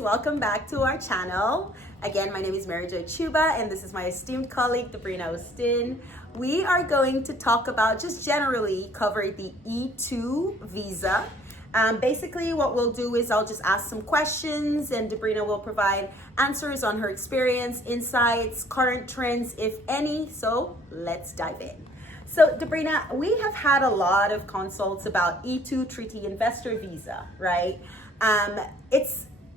welcome back to our channel. Again, my name is Maryjoy Chuba, and this is my esteemed colleague, Dobrina. We are going to talk about, just generally cover the E-2 visa. Basically, what we'll do is I'll just ask some questions, and Dobrina will provide answers on her experience, insights, current trends, if any. So let's dive in. So Dobrina, we have had a lot of consults about E-2 treaty investor visa, right?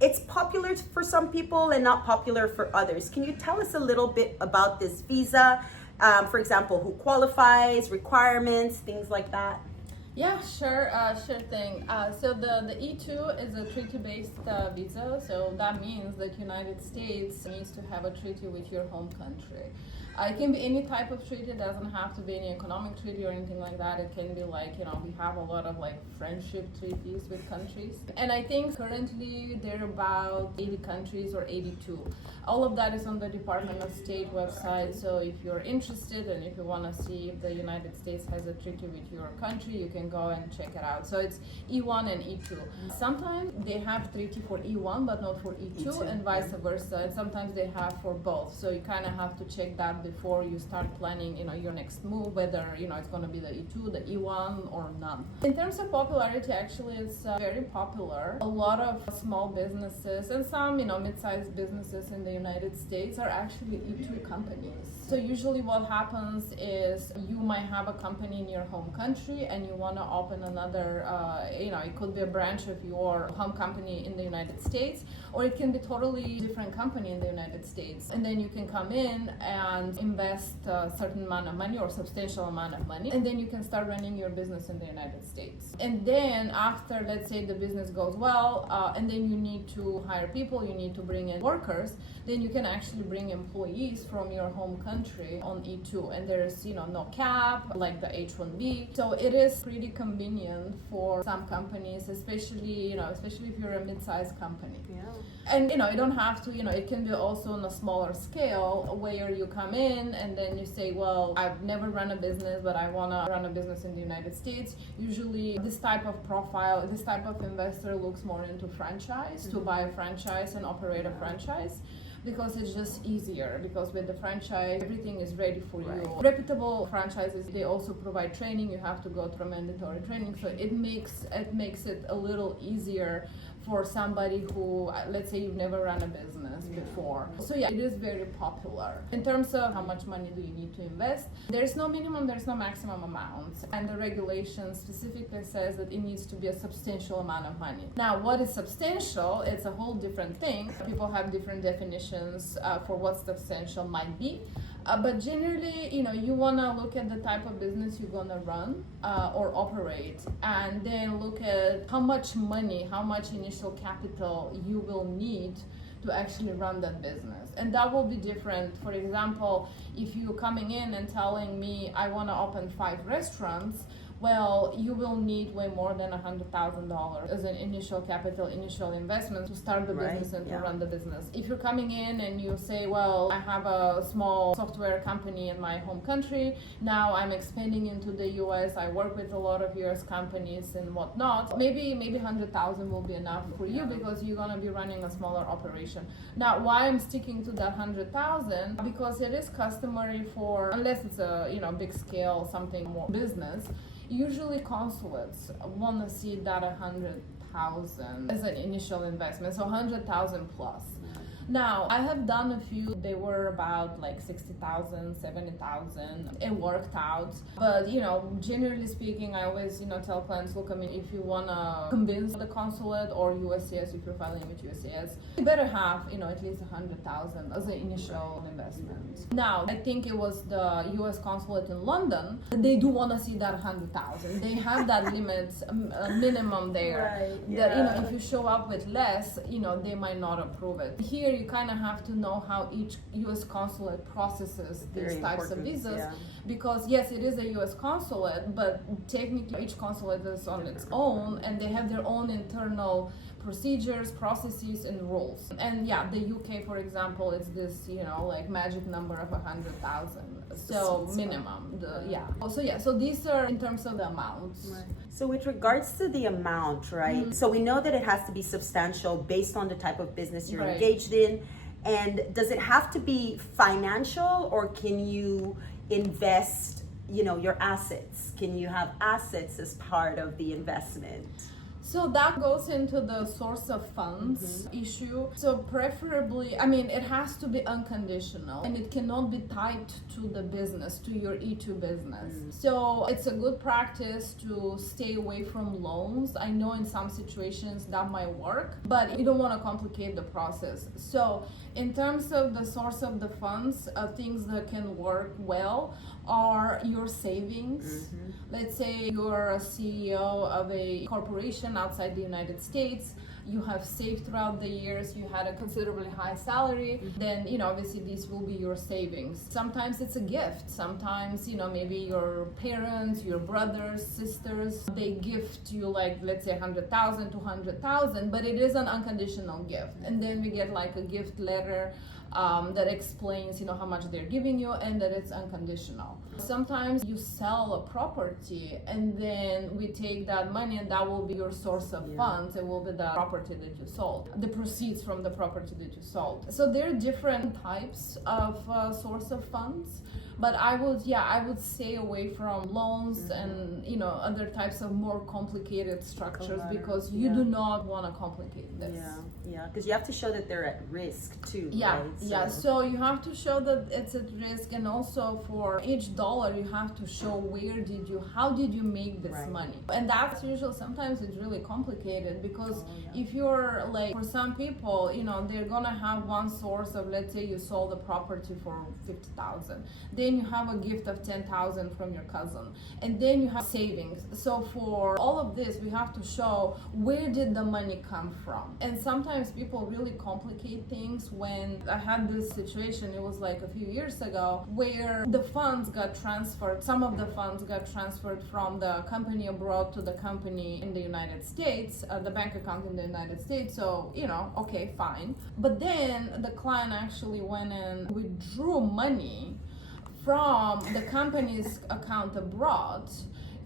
It's popular for some people and not popular for others. Can you tell us a little bit about this visa? For example, who qualifies, requirements, things like that? Yeah, sure thing. So the E-2 is a treaty-based visa, so that means that United States needs to have a treaty with your home country. It can be any type of treaty. It doesn't have to be any economic treaty or anything like that. It can be like, we have a lot of like friendship treaties with countries. And I think currently there are about 80 countries or 82. All of that is on the Department of State website. So if you're interested and if you want to see if the United States has a treaty with your country, you can go and check it out. So it's E1 and E2. Sometimes they have treaty for E1 but not for E2 and vice versa. And sometimes they have for both. So you kind of have to check that before you start planning, your next move, whether, it's going to be the E2, the E1 or none. In terms of popularity, actually it's very popular. A lot of small businesses and some, mid-sized businesses in the United States are actually E2 companies. So usually what happens is you might have a company in your home country and you want to open another, it could be a branch of your home company in the United States, or it can be totally different company in the United States. And then you can come in and invest a certain amount of money or substantial amount of money, and then you can start running your business in the United States. And then after, let's say the business goes well, and then you need to hire people, you need to bring in workers, then you can actually bring employees from your home country on E2, and there's no cap like the H1B. So it is pretty convenient for some companies, especially if you're a mid-sized company. Yeah. And you don't have to, it can be also on a smaller scale where you come in and then you say, well, I've never run a business, but I want to run a business in the United States. Usually this type of profile, this type of investor looks more into franchise, to buy a franchise and operate a franchise, because it's just easier, because with the franchise everything is ready for you. Reputable franchises, they also provide training. You have to go through mandatory training, so it makes it a little easier for somebody who, let's say you've never run a business before. So yeah, it is very popular. In terms of how much money do you need to invest, there's no minimum, there's no maximum amount. And the regulation specifically says that it needs to be a substantial amount of money. Now, what is substantial? It's a whole different thing. People have different definitions for what substantial might be. But generally, you want to look at the type of business you're going to run or operate, and then look at how much money, how much initial capital you will need to actually run that business. And that will be different. For example, if you're coming in and telling me I want to open 5 restaurants, well, you will need way more than $100,000 as an initial capital, initial investment to start the business and to run the business. If you're coming in and you say, well, I have a small software company in my home country, now I'm expanding into the US, I work with a lot of US companies and whatnot, maybe 100,000 will be enough for you, because you're going to be running a smaller operation. Now, why I'm sticking to that 100,000? Because it is customary for, unless it's a big scale, something more business, usually consulates want to see that 100,000 as an initial investment, so 100,000 plus. Now, I have done a few, they were about like 60,000, 70,000. It worked out. But, generally speaking, I always, tell clients, look, if you want to convince the consulate or USCIS, if you're filing with USCIS, you better have, at least 100,000 as an initial investment. Now, I think it was the US consulate in London, they do want to see that 100,000. They have that limit, minimum there. That, if you show up with less, they might not approve it. Here, you kind of have to know how each U.S. consulate processes these types of visas, because yes, it is a U.S. consulate, but technically each consulate is on its own, and they have their own internal procedures, processes, and rules. And yeah, the UK, for example, it's this, like magic number of 100,000. So minimum, so these are in terms of the amounts. Right. So with regards to the amount, right? So we know that it has to be substantial based on the type of business you're engaged in. And does it have to be financial, or can you invest, your assets? Can you have assets as part of the investment? So that goes into the source of funds issue. So preferably, it has to be unconditional, and it cannot be tied to the business, to your E-2 business. So it's a good practice to stay away from loans. I know in some situations that might work, but you don't want to complicate the process. So in terms of the source of the funds, things that can work well are your savings. Let's say you're a CEO of a corporation outside the United States. You have saved throughout the years, you had a considerably high salary, then obviously these will be your savings. Sometimes it's a gift. Sometimes maybe your parents, your brothers, sisters, they gift you, like, let's say 100,000, 200,000, but it is an unconditional gift. And then we get like a gift letter that explains how much they're giving you, and that it's unconditional. Sometimes you sell a property, and then we take that money, and that will be your source of funds. It will be the property that you sold, the proceeds from the property that you sold. So there are different types of source of funds, but I would stay away from loans and other types of more complicated structures, because you do not want to complicate this. Because you have to show that they're at risk too. So you have to show that it's at risk, and also for each dollar you have to show how did you make this money. And that's usually, sometimes it's really complicated, because if you're like, for some people, they're gonna have one source of, let's say you sold the property for 50,000, then you have a gift of 10,000 from your cousin, and then you have savings. So for all of this, we have to show where did the money come from. And sometimes people really complicate things. When I had this situation, it was like a few years ago, where the funds got transferred, some of the funds got transferred from the company abroad to the company in the United States, the bank account in the United States. So, okay, fine. But then the client actually went and withdrew money from the company's account abroad,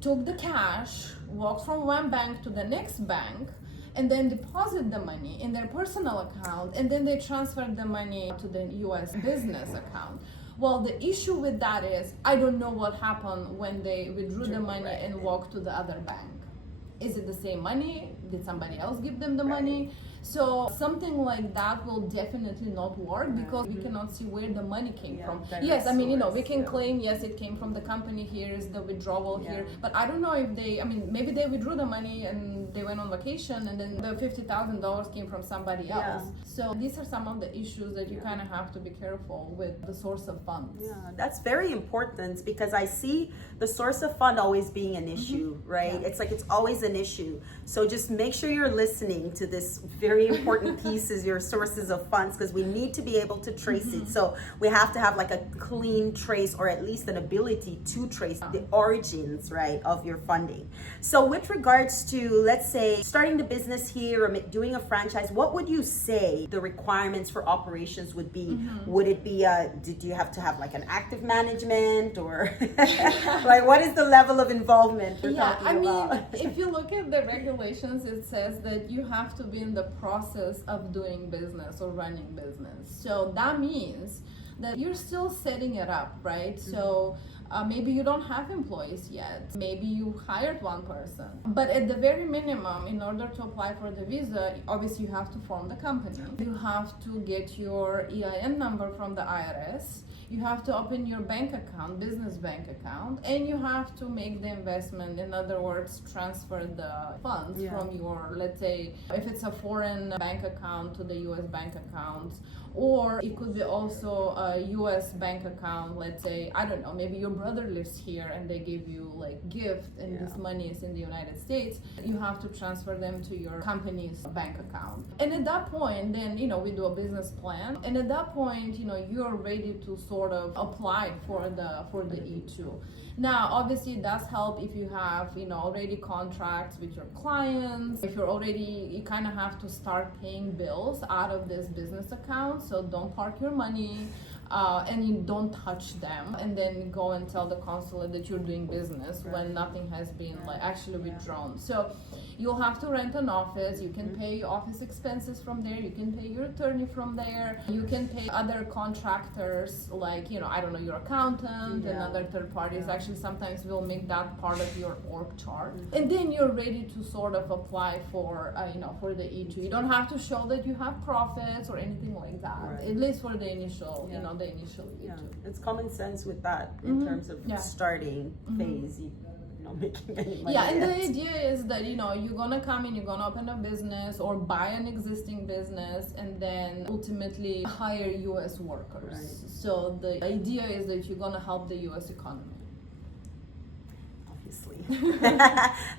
took the cash, walked from one bank to the next bank, and then deposit the money in their personal account, and then they transferred the money to the US business account. Well, the issue with that is, I don't know what happened when they withdrew the money and walked to the other bank. Is it the same money? Did somebody else give them the money? So something like that will definitely not work, because we cannot see where the money came from. Yes, we can claim, yes, it came from the company, here is the withdrawal here, but I don't know if maybe they withdrew the money and they went on vacation, and then the $50,000 came from somebody else. So these are some of the issues that you kind of have to be careful with, the source of funds. That's very important, because I see the source of fund always being an issue, right? It's like it's always an issue. So just make sure you're listening to this very important piece, is your sources of funds, because we need to be able to trace it. So we have to have like a clean trace, or at least an ability to trace the origins, right, of your funding. So with regards to, let's say, starting the business here or doing a franchise, what would you say the requirements for operations would be? Would it be, did you have to have like an active management, or like what is the level of involvement you're talking about? If you look at the regulations, it says that you have to be in the process of doing business or running business. So that means that you're still setting it up, right? So maybe you don't have employees yet. Maybe you hired one person. But at the very minimum, in order to apply for the visa, obviously you have to form the company. You have to get your EIN number from the IRS. You have to open your bank account, business bank account, and you have to make the investment. In other words, transfer the funds from your, let's say, if it's a foreign bank account to the US bank account, or it could be also a US bank account, let's say, I don't know, maybe your brother lives here and they give you like gift and this money is in the United States, you have to transfer them to your company's bank account. And at that point, then, you know, we do a business plan. And at that point, you know, you're ready to sort of apply for the E-2. Now, obviously, it does help if you have, you know, already contracts with your clients. If you're already, you kind of have to start paying bills out of this business account. So don't park your money. And you don't touch them and then go and tell the consulate that you're doing business when nothing has been like actually withdrawn. So you'll have to rent an office. You can pay office expenses from there. You can pay your attorney from there. You can pay other contractors like, you know, I don't know, your accountant and other third parties. Actually, sometimes we'll make that part of your org chart. And then you're ready to sort of apply for, you know, for the E-2. You don't have to show that you have profits or anything like that, at least for the initial, you know, the initial E-2. It's common sense with that in terms of starting phase, you know, making any money. And the idea is that, you know, you're gonna come in, you're gonna open a business or buy an existing business and then ultimately hire US workers. Right. So the idea is that you're gonna help the US economy.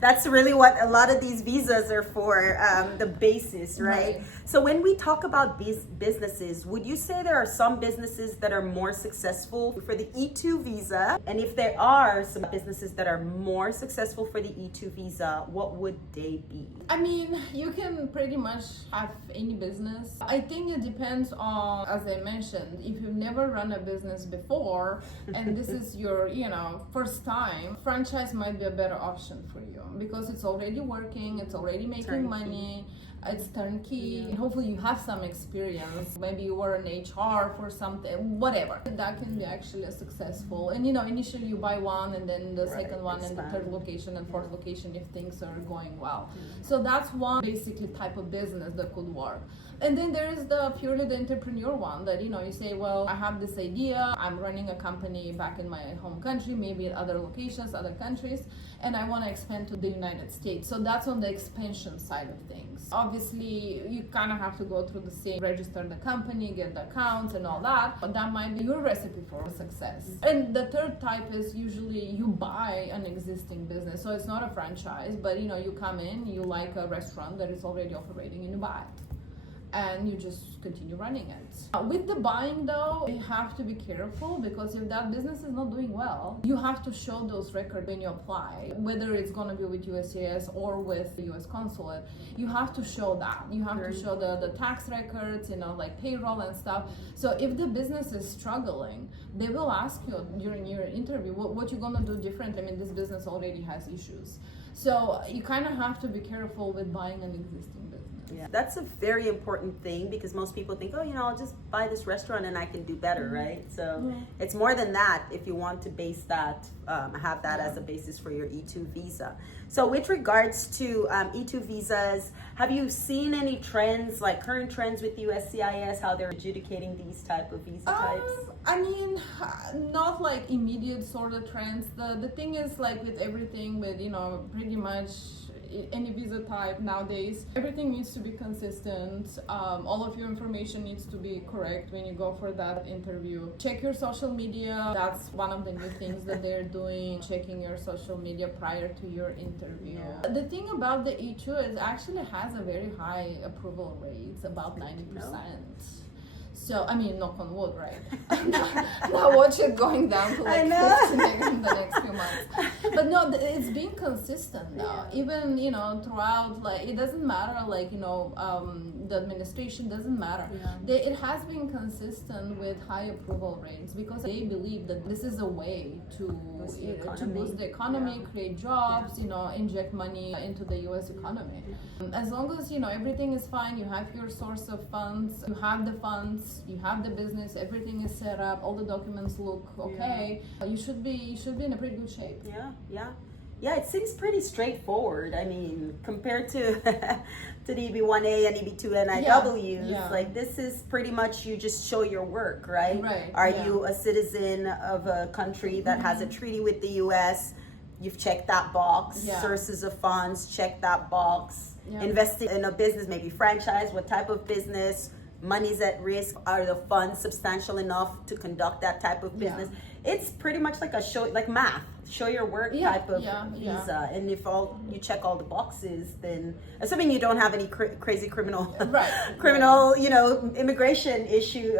That's really what a lot of these visas are for, the basis, right? So when we talk about businesses, would you say there are some businesses that are more successful for the E-2 visa? And if there are some businesses that are more successful for the E-2 visa, what would they be? I mean, you can pretty much have any business. I think it depends on, as I mentioned, if you've never run a business before and this is your, you know, first time, franchise might be a better option for you because it's already working, it's already making money, it's turnkey, and hopefully you have some experience. Maybe you were in HR for something, whatever. That can be actually a successful. And you know, initially you buy one and then the second one and the third location and fourth location if things are going well. So that's one basically type of business that could work. And then there is the purely the entrepreneur one that, you know, you say, well, I have this idea, I'm running a company back in my home country, maybe in other locations, other countries, and I want to expand to the United States. So that's on the expansion side of things. Obviously, you kind of have to go through the same, register the company, get the accounts and all that, but that might be your recipe for success. And the third type is usually you buy an existing business. So it's not a franchise, but you know, you come in, you like a restaurant that is already operating and you buy it. And you just continue running it. With the buying though, you have to be careful because if that business is not doing well, you have to show those records when you apply, whether it's going to be with USCIS or with the US consulate. You have to show that. You have to show the tax records, you know, like payroll and stuff. So if the business is struggling, they will ask you during your interview, what you're going to do differently. I mean, this business already has issues. So you kind of have to be careful with buying an existing business. Yeah, that's a very important thing because most people think, oh, you know, I'll just buy this restaurant and I can do better, right? So it's more than that if you want to base that, have that as a basis for your E-2 visa. So with regards to E-2 visas, have you seen any trends, like current trends with USCIS, how they're adjudicating these type of visa types? I mean, not like immediate sort of trends. The thing is like with everything, with, you know, pretty much any visa type nowadays, everything needs to be consistent. All of your information needs to be correct when you go for that interview. Check your social media. That's one of the new things that they're doing, checking your social media prior to your interview. The thing about the E-2 is actually has a very high approval rate, about 90%. So, I mean, knock on wood, right? Now watch it going down to like 50 in the next few months. But no, it's been consistent now. Even, you know, throughout, like, it doesn't matter, like, you know, the administration doesn't matter. It has been consistent with high approval rates because they believe that this is a way to boost the economy, create jobs, you know, inject money into the US economy. As long as, you know, everything is fine, you have your source of funds, you have the funds, you have the business, everything is set up, all the documents look okay, you should be in a pretty good shape. Yeah, it seems pretty straightforward. I mean, compared to to the EB-1A and EB-2 NIWs, like this is pretty much you just show your work, right? Are you a citizen of a country that has a treaty with the US? You've checked that box. Sources of funds, check that box. Invested in a business, maybe franchise, what type of business? Money's at risk. Are the funds substantial enough to conduct that type of business? it's pretty much like a math, show your work type of visa. And if you check all the boxes, then assuming you don't have any crazy criminal immigration issue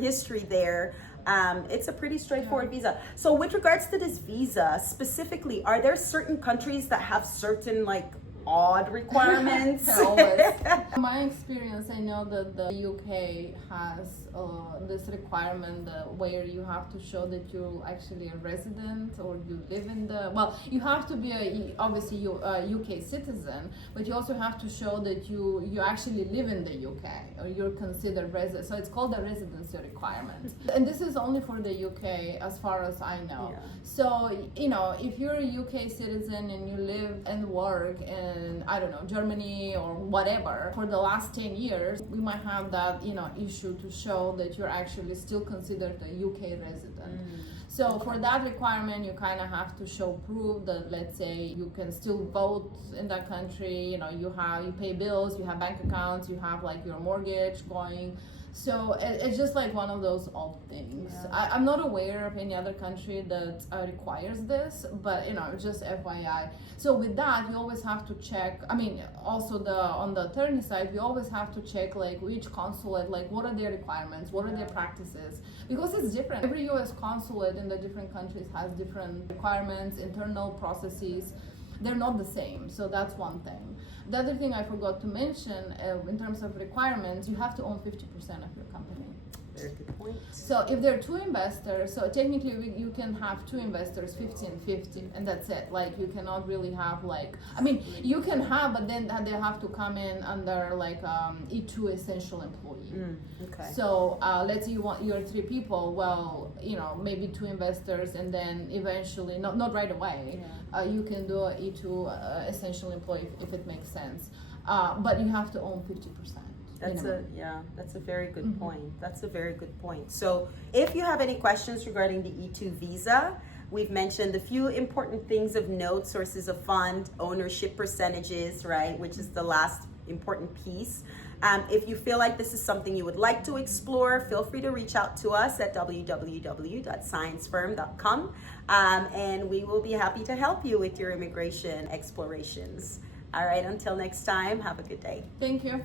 history there, it's a pretty straightforward visa. So with regards to this visa specifically, are there certain countries that have certain odd requirements? My experience, I know that the UK has this requirement where you have to show that you're actually a resident or you live in you have to be obviously a UK citizen, but you also have to show that you actually live in the UK or you're considered resident. So it's called a residency requirement. And this is only for the UK as far as I know. Yeah. So, if you're a UK citizen and you live and work in, I don't know, Germany or whatever, for the last 10 years, we might have that, issue to show that you're actually still considered a UK resident. So for that requirement, you kind of have to show proof that, let's say, you can still vote in that country, you pay bills, you have bank accounts, you have your mortgage going. So it's just one of those odd things. Yeah. I'm not aware of any other country that requires this, but just FYI. So with that, you always have to check. I mean, also on the attorney side, we always have to check which consulate, what are their requirements, what are their practices, because it's different. Every U.S. consulate in the different countries has different requirements, internal processes. They're not the same, so that's one thing. The other thing I forgot to mention, in terms of requirements, you have to own 50% of your company. Very good point. So if there are two investors, so technically you can have two investors, 50-50, and that's it. You cannot really have you can have, but then they have to come in under E-2 essential employee. Okay. So let's say you're three people. Well, maybe two investors, and then eventually, not right away, you can do an E-2 essential employee if it makes sense. But you have to own 50%. That's a very good point. That's a very good point. So if you have any questions regarding the E-2 visa, we've mentioned a few important things of note: sources of fund, ownership percentages, right, which is the last important piece. If you feel like this is something you would like to explore, feel free to reach out to us at www.sciencefirm.com, and we will be happy to help you with your immigration explorations. All right, until next time, have a good day. Thank you.